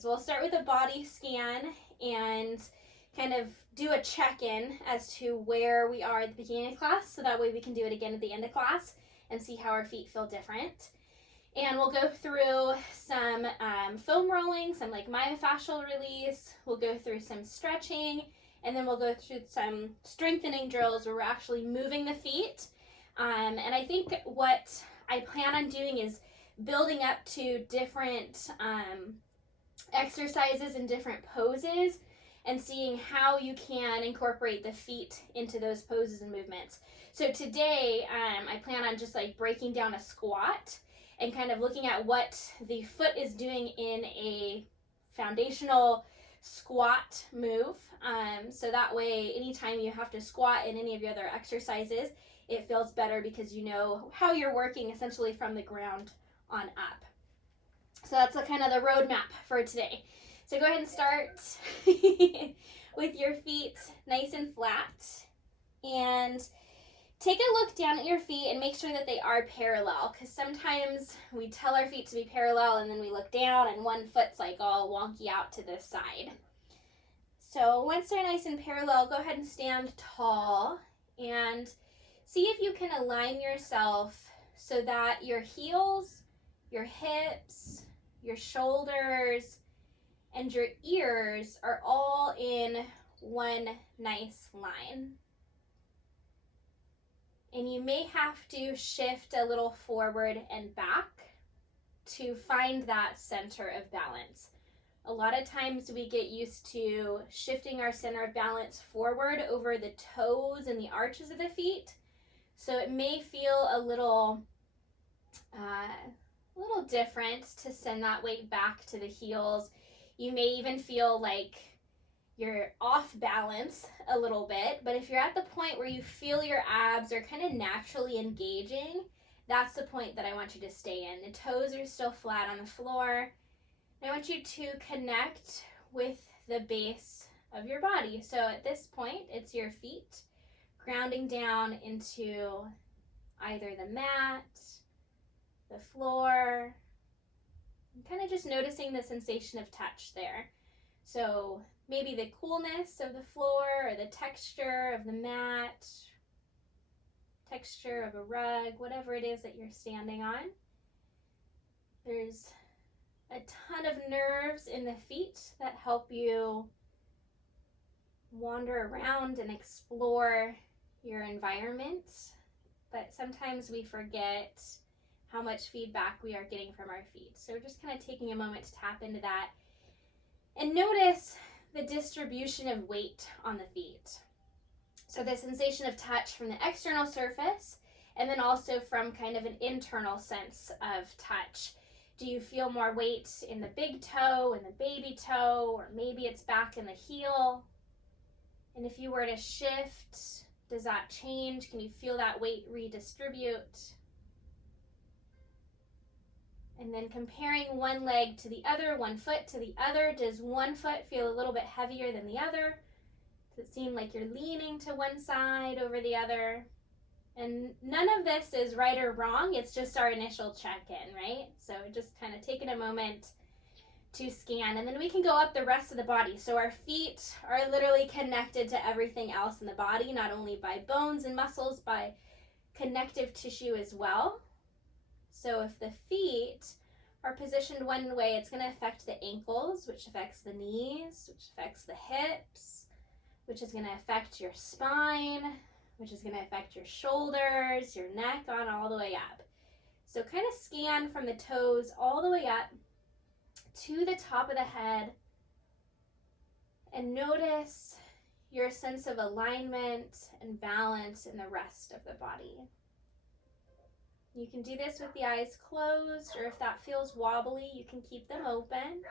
needs. We'll start with a body scan and kind of do a check-in as to where we are at the beginning of class, so that way we can do it again at the end of class and see how our feet feel different. And we'll go through some foam rolling, some like myofascial release. We'll go through some stretching, and then we'll go through some strengthening drills where we're actually moving the feet. And I think what I plan on doing is building up to different exercises and different poses and seeing how you can incorporate the feet into those poses and movements. So today I plan on just like breaking down a squat and kind of looking at what the foot is doing in a foundational squat move. So that way, anytime you have to squat in any of your other exercises, it feels better because you know how you're working essentially from the ground on up. So that's kind of the roadmap for today. So go ahead and start with your feet nice and flat, and take a look down at your feet and make sure that they are parallel, because sometimes we tell our feet to be parallel and then we look down and one foot's like all wonky out to this side. So once they're nice and parallel, go ahead and stand tall and see if you can align yourself so that your heels, your hips, your shoulders, and your ears are all in one nice line. And you may have to shift a little forward and back to find that center of balance. A lot of times we get used to shifting our center of balance forward over the toes and the arches of the feet. So it may feel a little different to send that weight back to the heels. You may even feel like you're off balance a little bit, but if you're at the point where you feel your abs are kind of naturally engaging, that's the point that I want you to stay in. The toes are still flat on the floor. I want you to connect with the base of your body. So at this point, it's your feet grounding down into either the mat, the floor, and kind of just noticing the sensation of touch there. So maybe the coolness of the floor or the texture of the mat, texture of a rug, whatever it is that you're standing on. There's a ton of nerves in the feet that help you wander around and explore your environment, but sometimes we forget how much feedback we are getting from our feet. So we're just kind of taking a moment to tap into that and notice the distribution of weight on the feet. So the sensation of touch from the external surface, and then also from kind of an internal sense of touch. Do you feel more weight in the big toe and the baby toe, or maybe it's back in the heel? And if you were to shift, does that change? Can you feel that weight redistribute? And then comparing one leg to the other, one foot to the other, does one foot feel a little bit heavier than the other? Does it seem like you're leaning to one side over the other? And none of this is right or wrong, it's just our initial check-in, right? So just kind of taking a moment to scan, and then we can go up the rest of the body. So our feet are literally connected to everything else in the body, not only by bones and muscles, by connective tissue as well. So if the feet are positioned one way, it's going to affect the ankles, which affects the knees, which affects the hips, which is going to affect your spine, which is going to affect your shoulders, your neck, on all the way up. So kind of scan from the toes all the way up to the top of the head and notice your sense of alignment and balance in the rest of the body. You can do this with the eyes closed, or if that feels wobbly, you can keep them open.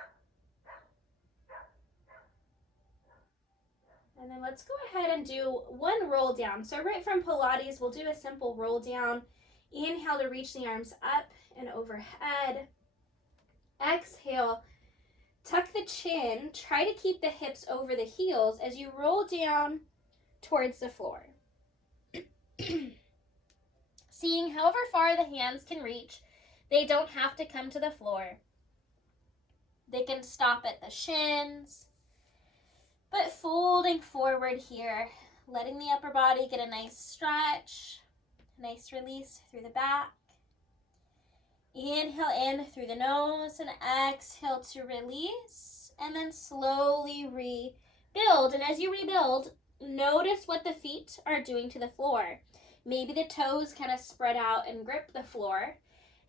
And then let's go ahead and do one roll down. So right from Pilates, we'll do a simple roll down. Inhale to reach the arms up and overhead. Exhale, tuck the chin. Try to keep the hips over the heels as you roll down towards the floor. Seeing however far the hands can reach, they don't have to come to the floor. They can stop at the shins, but folding forward here, letting the upper body get a nice stretch, a nice release through the back. Inhale in through the nose and exhale to release, and then slowly rebuild. And as you rebuild, notice what the feet are doing to the floor. Maybe the toes kind of spread out and grip the floor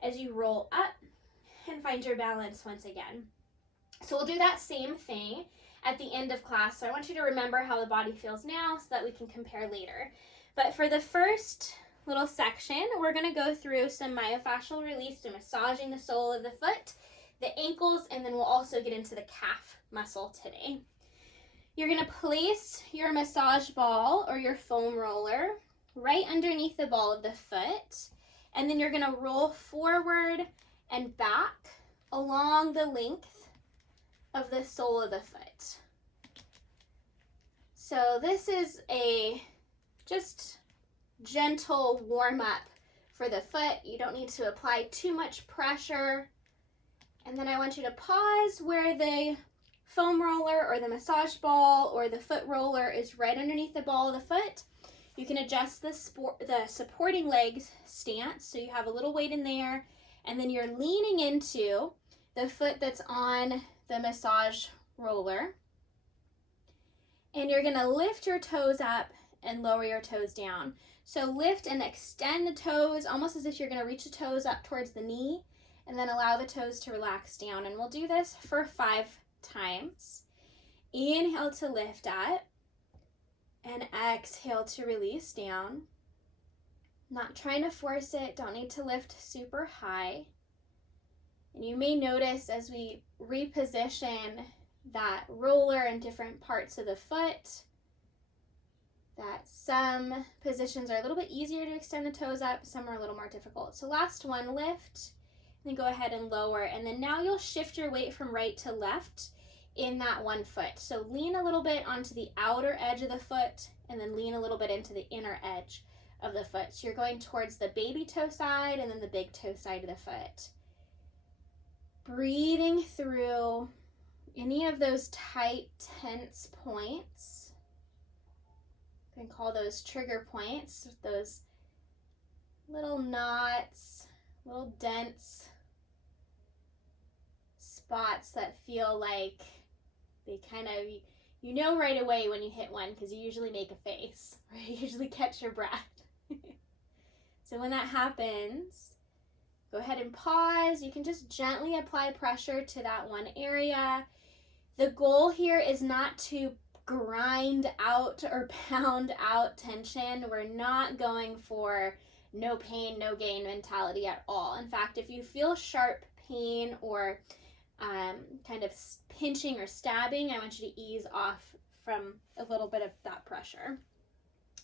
as you roll up and find your balance once again. So we'll do that same thing at the end of class. So I want you to remember how the body feels now so that we can compare later. But for the first little section, we're going to go through some myofascial release, so massaging the sole of the foot, the ankles, and then we'll also get into the calf muscle today. You're going to place your massage ball or your foam roller right underneath the ball of the foot, and then you're going to roll forward and back along the length of the sole of the foot. So this is a just gentle warm up for the foot. You don't need to apply too much pressure. And then I want you to pause where the foam roller or the massage ball or the foot roller is right underneath the ball of the foot. You can adjust the supporting legs stance so you have a little weight in there, and then you're leaning into the foot that's on the massage roller, and you're going to lift your toes up and lower your toes down. So lift and extend the toes almost as if you're going to reach the toes up towards the knee, and then allow the toes to relax down. And we'll do this for 5 times. Inhale to lift up, and exhale to release down. Not trying to force it, don't need to lift super high. And you may notice as we reposition that roller in different parts of the foot that some positions are a little bit easier to extend the toes up, some are a little more difficult. So last one, lift, then go ahead and lower, and then now you'll shift your weight from right to left in that one foot. So lean a little bit onto the outer edge of the foot, and then lean a little bit into the inner edge of the foot. So you're going towards the baby toe side and then the big toe side of the foot. Breathing through any of those tight, tense points. You can call those trigger points, those little knots, little dense spots that feel like they kind of, you know right away when you hit one because you usually make a face, right? You usually catch your breath. So when that happens, go ahead and pause. You can just gently apply pressure to that one area. The goal here is not to grind out or pound out tension. We're not going for no pain, no gain mentality at all. In fact, if you feel sharp pain or kind of pinching or stabbing, I want you to ease off from a little bit of that pressure.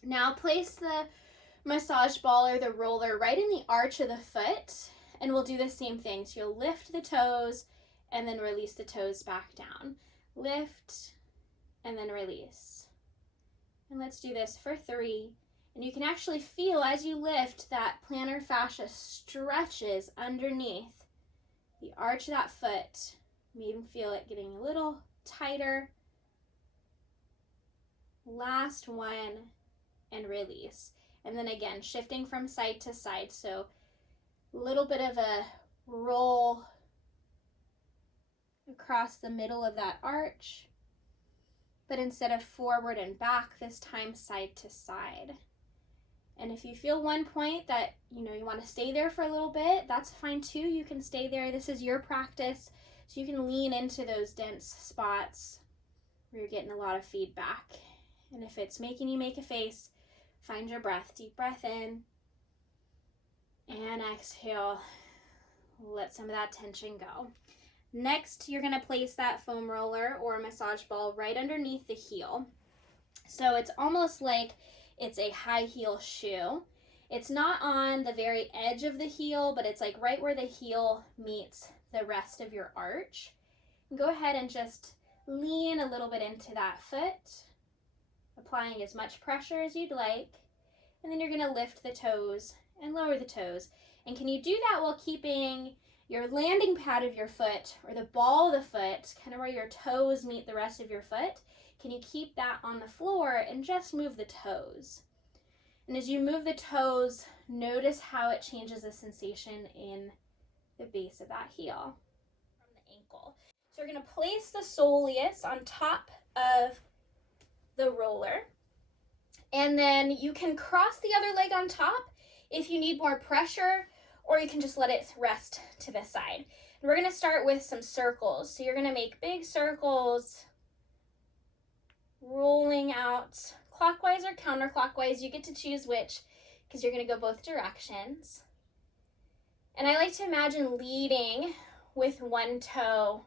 Now place the massage ball or the roller right in the arch of the foot, and we'll do the same thing. So you'll lift the toes and then release the toes back down. Lift and then release. And let's do this for 3. And you can actually feel as you lift that plantar fascia stretches underneath the arch of that foot. You may even feel it getting a little tighter. Last one, and release. And then again, shifting from side to side. So a little bit of a roll across the middle of that arch, but instead of forward and back, this time side to side. And if you feel one point that you want to stay there for a little bit, that's fine too. You can stay there. This is your practice, so you can lean into those dense spots where you're getting a lot of feedback. And if it's making you make a face, find your breath. Deep breath in and exhale. Let some of that tension go. Next, you're going to place that foam roller or massage ball right underneath the heel. So it's almost like it's a high heel shoe. It's not on the very edge of the heel, but it's like right where the heel meets the rest of your arch. And go ahead and just lean a little bit into that foot, applying as much pressure as you'd like. And then you're going to lift the toes and lower the toes. And can you do that while keeping your landing pad of your foot, or the ball of the foot, kind of where your toes meet the rest of your foot, can you keep that on the floor and just move the toes? And as you move the toes, notice how it changes the sensation in the base of that heel from the ankle. So we're going to place the soleus on top of the roller, and then you can cross the other leg on top if you need more pressure, or you can just let it rest to the side. And we're going to start with some circles. So you're going to make big circles, rolling out clockwise or counterclockwise. You get to choose which, because you're going to go both directions. And I like to imagine leading with one toe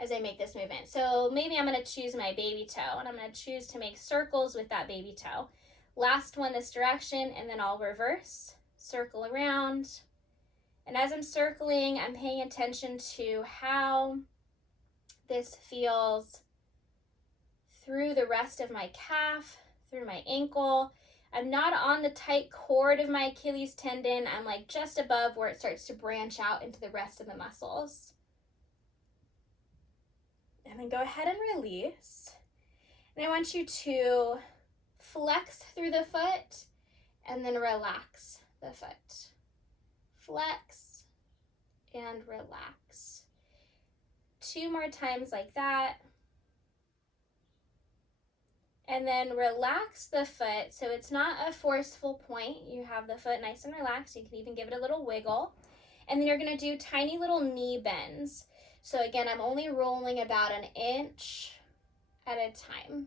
as I make this movement. So maybe I'm going to choose my baby toe, and I'm going to choose to make circles with that baby toe. Last one this direction, and then I'll reverse, circle around. And as I'm circling, I'm paying attention to how this feels through the rest of my calf, through my ankle. I'm not on the tight cord of my Achilles tendon. I'm like just above where it starts to branch out into the rest of the muscles. And then go ahead and release. And I want you to flex through the foot and then relax the foot. Flex and relax. 2 more times like that. And then relax the foot so it's not a forceful point. You have the foot nice and relaxed. You can even give it a little wiggle. And then you're going to do tiny little knee bends. So again, I'm only rolling about 1 inch at a time.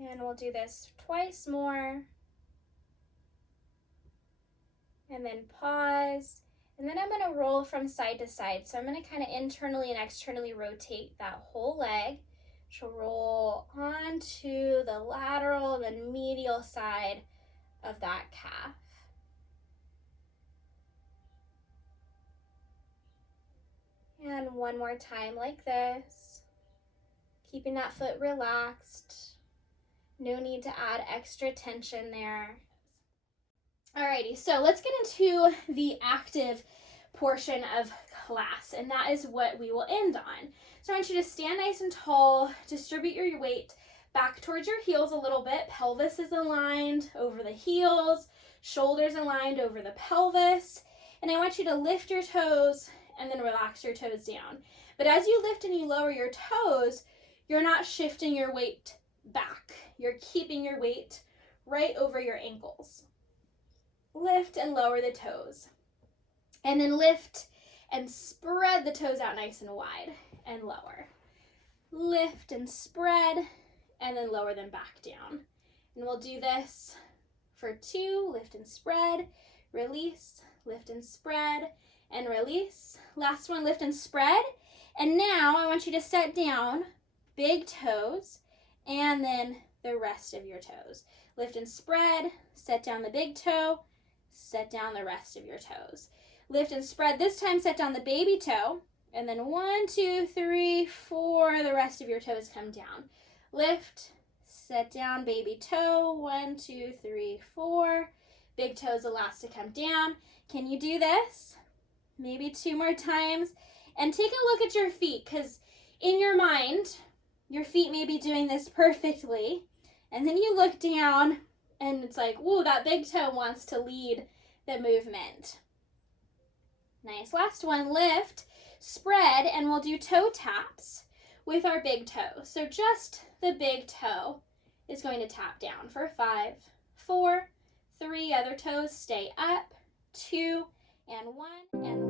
And we'll do this twice more. And then pause. And then I'm going to roll from side to side. So I'm going to kind of internally and externally rotate that whole leg. So roll onto the lateral and then medial side of that calf. And one more time like this. Keeping that foot relaxed. No need to add extra tension there. Alrighty, so let's get into the active portion of class, and that is what we will end on. So I want you to stand nice and tall, distribute your weight back towards your heels a little bit. Pelvis is aligned over the heels, shoulders aligned over the pelvis, and I want you to lift your toes and then relax your toes down. But as you lift and you lower your toes, you're not shifting your weight back. You're keeping your weight right over your ankles. Lift and lower the toes. And then lift and spread the toes out nice and wide and lower. Lift and spread and then lower them back down. And we'll do this for 2. Lift and spread, release, lift and spread, and release. Last one, lift and spread. And now I want you to set down big toes and then the rest of your toes. Lift and spread, set down the big toe, set down the rest of your toes. Lift and spread, this time set down the baby toe, and then 1, 2, 3, 4, the rest of your toes come down. Lift, set down baby toe, 1, 2, 3, 4. Big toe's the last to come down. Can you do this? Maybe 2 more times. And take a look at your feet, because in your mind, your feet may be doing this perfectly. And then you look down and it's like, whoa, that big toe wants to lead the movement. Nice. Last one, lift, spread, and we'll do toe taps with our big toe. So just the big toe is going to tap down for 5, 4, 3, other toes stay up, 2, and 1, and